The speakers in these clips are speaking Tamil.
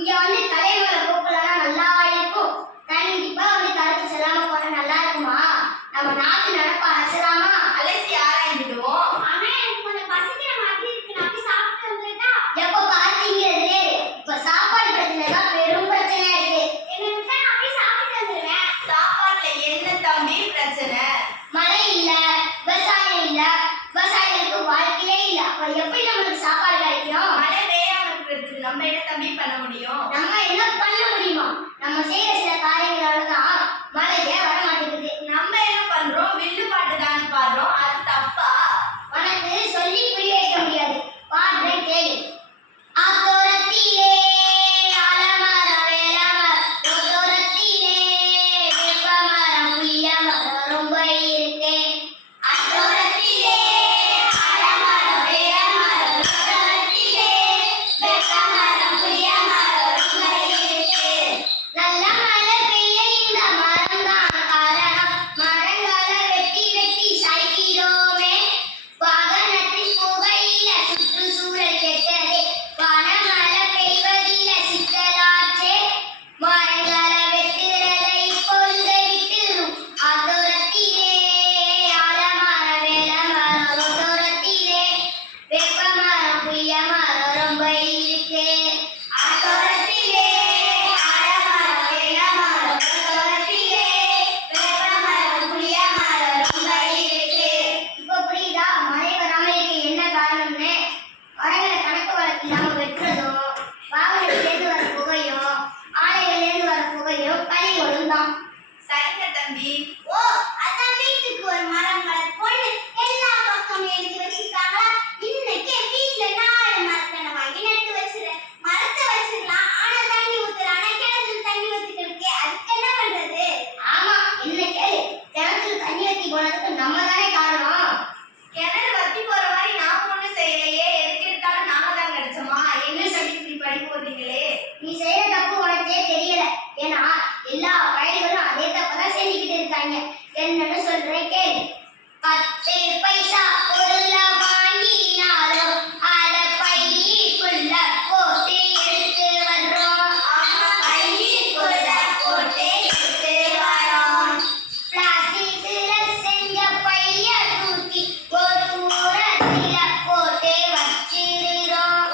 இங்க வந்து தலைவரை கூப்பிடலாம் நல்லாவா இருக்கும்? கண்டிப்பா வந்து கருத்து சொல்லாம போனா நல்லா இருக்குமா? நம்ம நாட்டு நடப்ப அலசலாமா? அலசி ஆராய்ந்துடுவோம். ஆனா எனக்கு கொஞ்சம் பசிக்கிற மாதிரி இருக்கு. நான் போய் சாப்பிட்டு வந்துட்டா? எப்ப பாத்தீங்கிறது? இப்ப சாப்பாடு பிரச்சனை தான் பெரும் பிரச்சனை இருக்கு. என்ன விட்டா நான் போய் சாப்பிட்டு வந்துடுவேன். சாப்பாட்டுல என்ன தம்பி பிரச்சனை? மழை இல்ல, விவசாயம் இல்ல, விவசாயிகளுக்கு வாழ்க்கையே இல்ல. அப்ப எப்படி நம்மளுக்கு சாப்பாடு கிடைக்கும்? மழை பெய்யாம இருக்கிறதுக்கு நம்ம என்ன தம்பி பண்ண முடியும்? நம்ம என்ன பண்ண முடியுமா? நம்ம செய்யற சில காரியங்களால தான் மழையே வர மாட்டேங்குது. நம்ம என்ன பண்றோம்? வில்லு பாட்டு தான் பாடுறோம். அது தப்பா? உனக்கு சொல்லி புரிய வைக்க முடியாது. பாடுறேன் கேளு. ஆத்தோரத்திலே ஆலமரம் வேலமரம், ஓத்தோரத்திலே வேப்பமரம் புளியமரம் ரொம்ப இருக்கே. ஆத்தோரத்திலே ஆலமரம் வேலமரம், ஓத்தோரத்திலே வேப்பமரம் புளியமரம் ரொம்ப இருக்கே. நல்ல மழை பெய்ய இந்த மரம் தான் காரணம். மரங்களை வெட்டி வெட்டி சாய்க்கிறோமே. வாகனத்தில் புகையில சுற்றுச்சூழல் கெட்டதே. வானமழை பெய்வதில சிக்கலாச்சே. மரங்களை வெட்டுறதை இப்பொழுது விட்டுரும். ஆத்தோரத்திலே ஆலமரம் வேலமரம், ஓத்தோரத்திலே வேப்பமரம் புளியமரம் ரொம்ப இருக்கே. ஆத்தோரத்திலே ஆலமரம் வேலமரம், ஓத்தோரத்திலே வேப்பமரம் புளியமரம் ரொம்ப இருக்கே. இப்போ புரியுதா மழை வராம இருக்க என்ன காரணம்னு? மரங்களை கணக்கு வழக்கு இல்லாம வெட்டுறதும், வாகனத்திலேருந்து வர புகையும், ஆலைகளிலேருந்து வர புகையும் கழிவுகளும் தான். சரிங்க தம்பி. ஓ, அதான் வீட்டுக்கு ஒரு மரம் வளர்ப்போம்னு எல்லா பக்கமும் எழுதி வச்சிருக்காங்களா? இன்னைக்கு வீட்டுல 4 மரத்தை நான் வாங்கி நட்டு வச்சிருக்கேன். மரத்தை வச்சிடலாம், ஆனா தண்ணி ஊத்துறானா கிணத்துல தண்ணி ஊத்திட்டு இருக்கே, அதுக்கு என்ன பண்றது? ஆமா, என்ன கேளு. கிணத்துல தண்ணி ஊத்தி போனதுக்கு நம்ம தானே காரணம். கிணறு வத்தி போற மாதிரி நாம ஒண்ணும் செய்யலையே. எதுக்கு எடுத்தாலும் நாம தான் கிடைச்சோமா? என்ன தம்பி இப்படி படி போடுறீங்களே? நீ செய்யற தப்பு உனக்கே தெரியல. ஏன்னா எல்லா பயணிகளும் அதே தப்பதான் செஞ்சுக்கிட்டு இருக்காங்க. என்னன்னு சொல்றேன் கேளு. 10 பைசா பொருள வாங்கினாலும் அத பைக்குள்ள போட்டு எடுத்து வர்றோம். பைக்குள்ள போட்டு எடுத்து வரோம். பிளாஸ்டிக்ல செஞ்ச பைய தூக்கி ஒரு ஓரத்துல போட்டு வச்சிடுறோம்.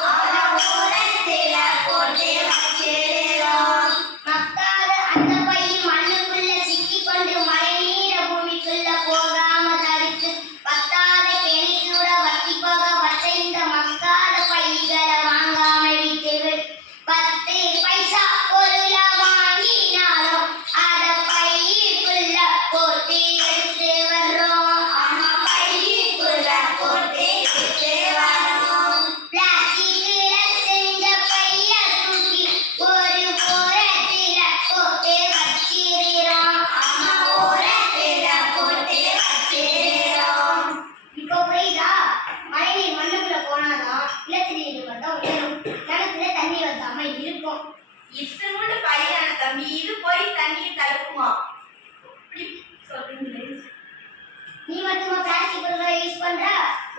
ஓரத்துல போட்டு வச்சிடுறோம். மக்காத அந்த பை மண்ணுக்குள்ள சிக்கிக்கொண்டு மழை நீர பூமிக்குள்ள போகாம தடுத்து பத்தாத கேணிக்கூட வத்தி போக வச்ச இந்த மக்காத பைகளை வாங்காம விட்டுவிடு. 10 பைசா பொருள வாங்கினாலும் அத பைக்குள்ள போட்டு எடுத்து வர்றோம். பைக்குள்ள போட்டு எடுத்து வர்றோம். பிளாஸ்டிக்ல செஞ்ச பைய தூக்கி ஒரு ஓரத்துல போட்டு வச்சிடுறோம். ஓரத்துல போட்டு வச்சிடுறோம். இப்போ புரியுதா? மழைநீர் மண்ணுக்குள்ள போனாதான் நிலத்தடி நீர் மட்டம் உயரும். கிணத்துல தண்ணி வத்தாம இருக்கும். இத்தனோடு பையன தம்பி, இது போய் தண்ணியை தடுக்குமா? இப்படி சொல்றீங்களே. நீ மட்டுமா பிளாஸ்டிக் பொருட்களை யூஸ் பண்ற?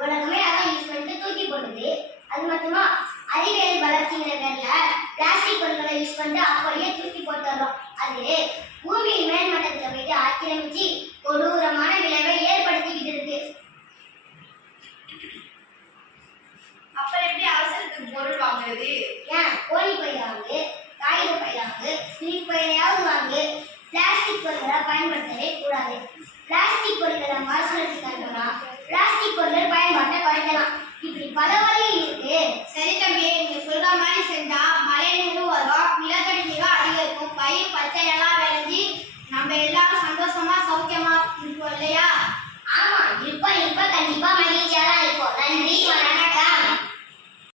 உலகமே அதான் யூஸ் பண்ணிட்டு தூக்கி போடுது. அது மட்டுமா அறிவியல் வளர்ச்சிங்கிற பேர்ல பிளாஸ்டிக் பொருட்களை யூஸ் பண்ணிட்டு அப்படியே தூக்கி போட்டுறோம். அது பூமியின் மேல்மட்டத்துல போயிட்டு ஆக்கிரமிச்சு கொடூரமான விளைவை ஏற்படுத்திக்கிட்டு இருக்கு. அப்புறம் எப்படி அவசரத்துக்கு பொருள் வாங்குறது? ஏன் கோழி பை வாங்கு, காகித பை வாங்கு, ஸ்லீப் பையாவது வாங்கு. பிளாஸ்டிக் பொருட்களை பயன்படுத்தவே கூடாது. பிளாஸ்டிக் பொருட்களை மறுசுழற்சி செய்யலாம், பிளாஸ்டிக் பொருட்கள் பயன்பாட்டை குறைக்கலாம். இப்படி பல வழி இருக்கு. சரி தம்பி, நீ